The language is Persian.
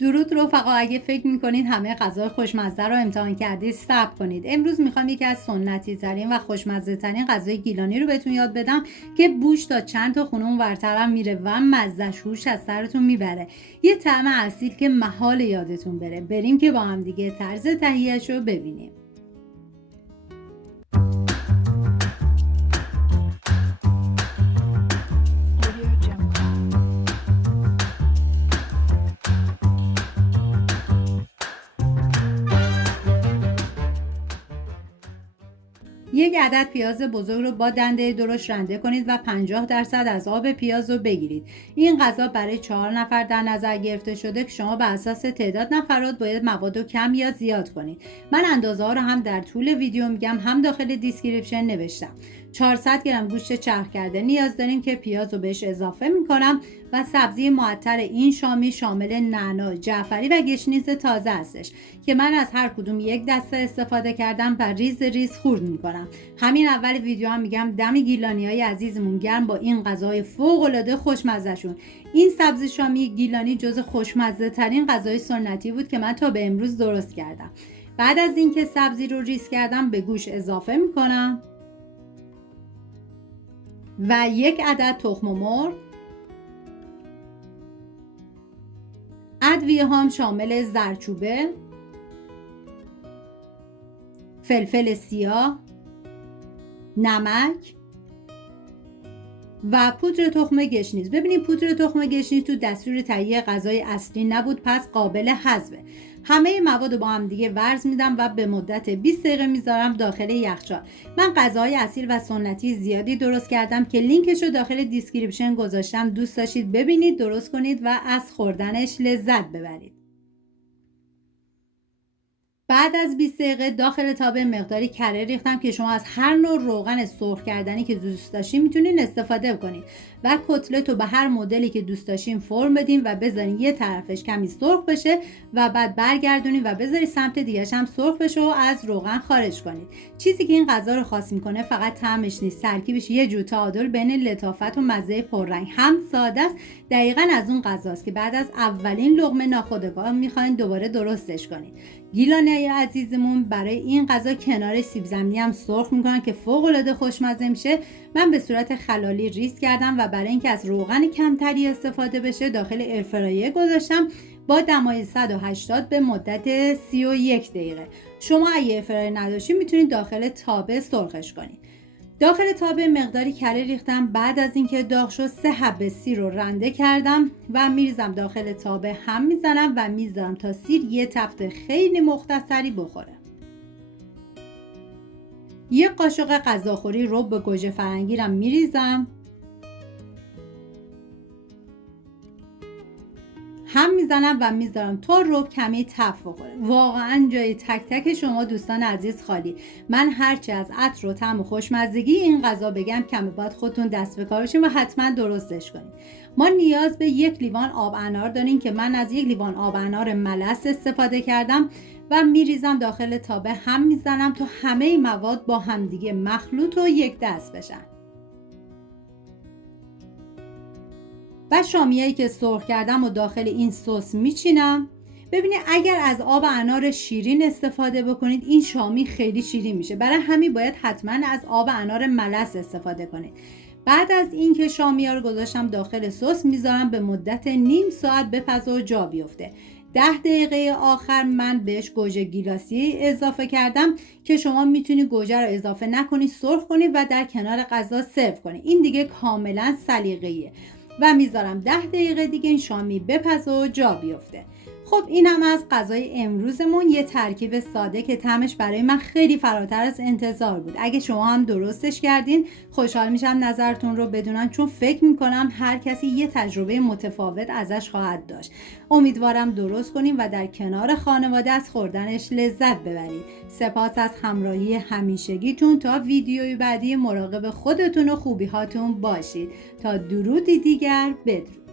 درود رفقا، اگه فکر میکنید همه غذای خوشمزه رو امتحان کردید صبر کنید. امروز میخوام یکی از سنتی ترین و خوشمزه ترین غذای گیلانی رو بهتون یاد بدم که بوش تا چند تا خونه اون ورترم میره و مزهش هوش از سرتون میبره. یه طعم اصیل که محال یادتون بره. بریم که با هم دیگه طرز تهیه‌اش رو ببینیم. یک عدد پیاز بزرگ رو با دنده درشت رنده کنید و 50% از آب پیاز رو بگیرید. این غذا برای 4 نفر در نظر گرفته شده که شما بر اساس تعداد نفرات باید مواد رو کم یا زیاد کنید. من اندازه ها رو هم در طول ویدیو میگم، هم داخل دیسکریپشن نوشتم. 400 گرم گوشت چرخ کرده نیاز داریم که پیاز رو بهش اضافه میکنم و سبزی معطر این شامی شامل نعنا، جعفری و گشنیز تازه هستش که من از هر کدوم یک دسته استفاده کردم و ریز ریز خورد میکنم. همین اول ویدیو هم میگم دم گیلانیای عزیزمون گرم با این غذای فوق العاده خوشمزه شون. این سبزی شامی گیلانی جز خوشمزه ترین غذای سنتی بود که من تا به امروز درست کردم. بعد از اینکه سبزی رو ریز کردم به گوش اضافه میکنم و یک عدد تخم مرغ. ادویه هم شامل زردچوبه، فلفل سیاه، نمک و پودر تخم گشنیز. ببینید پودر تخم گشنیز تو دستور تهیه غذای اصلی نبود، پس قابل حذفه. همه مواد رو با هم دیگه ورز میدم و به مدت 20 دقیقه میذارم داخل یخچال. من غذاهای اصیل و سنتی زیادی درست کردم که لینکش رو داخل دیسکریپشن گذاشتم. دوست داشتید ببینید، درست کنید و از خوردنش لذت ببرید. بعد از 20 دقیقه داخل تابه مقداری کره ریختم که شما از هر نوع روغن سرخ کردنی که دوست داشتین میتونین استفاده کنید و کتلت رو به هر مدلی که دوست داشتین فرم بدین و بذارین یه طرفش کمی سرخ بشه و بعد برگردونین و بذارید سمت دیگه‌ش هم سرخ بشه و از روغن خارج کنید. چیزی که این غذا رو خاص میکنه فقط طعمش نیست، ترکیبش یه جور تعادل بین لطافت و مزه پررنگ، هم ساده است، دقیقاً از اون غذاست که بعد از اولین لقمه ناخودآگاه میخواین دوباره درستش کنید. گیلانیای عزیزمون برای این غذا کنار سیب زمینی هم سرخ میکنن که فوق العاده خوشمزه میشه. من به صورت خلالی ریز کردم و برای اینکه از روغن کمتری استفاده بشه داخل ایرفرایر گذاشتم با دمای 180 به مدت 31 دقیقه. شما اگه ایرفرایر نداشتید میتونید داخل تابه سرخش کنید. داخل تابه مقداری کره ریختم. بعد از اینکه داغ شد 3 حبه سیر رو رنده کردم و میریزم داخل تابه، هم میزنم و میذارم تا سیر یه تفت خیلی مختصری بخوره. یه قاشق غذاخوری رب گوجه فرنگی رو میریزم، هم میزنم و میذارم تا رب کمی تف بخوره. واقعا جای تک تک شما دوستان عزیز خالی. من هرچی از عطر و طعم و خوشمزگی این غذا بگم کمه، باید خودتون دست به کار بشین و حتما درستش کنید. ما نیاز به 1 لیوان آب انار داریم که من از 1 لیوان آب انار ملس استفاده کردم و میریزم داخل تابه، هم میزنم تا همه مواد با همدیگه مخلوط و یک دست بشن. و شامیایی که سرخ کردم و داخل این سس میچینم. ببینید اگر از آب انار شیرین استفاده بکنید این شامی خیلی شیرین میشه، برای همین باید حتما از آب انار ملس استفاده کنید. بعد از اینکه شامی‌ها رو گذاشتم داخل سس میذارم به مدت نیم ساعت بپزه و جا بیفته. 10 دقیقه آخر من بهش گوجه گیلاسی اضافه کردم که شما میتونید گوجه رو اضافه نکنید، سرخ کنید و در کنار غذا سرو کنید. این دیگه کاملا سلیقه‌ایه و میذارم 10 دقیقه دیگه این شامی بپزه و جا بیفته. خب این هم از غذای امروزمون، یه ترکیب ساده که طعمش برای من خیلی فراتر از انتظار بود. اگه شما هم درستش کردین خوشحال میشم نظرتون رو بدونم، چون فکر میکنم هر کسی یه تجربه متفاوت ازش خواهد داشت. امیدوارم درست کنیم و در کنار خانواده از خوردنش لذت ببرید. سپاس از همراهی همیشگیتون. تا ویدیوی بعدی مراقب خودتون و خوبی هاتون باشید. تا درودی دیگر، بدرود.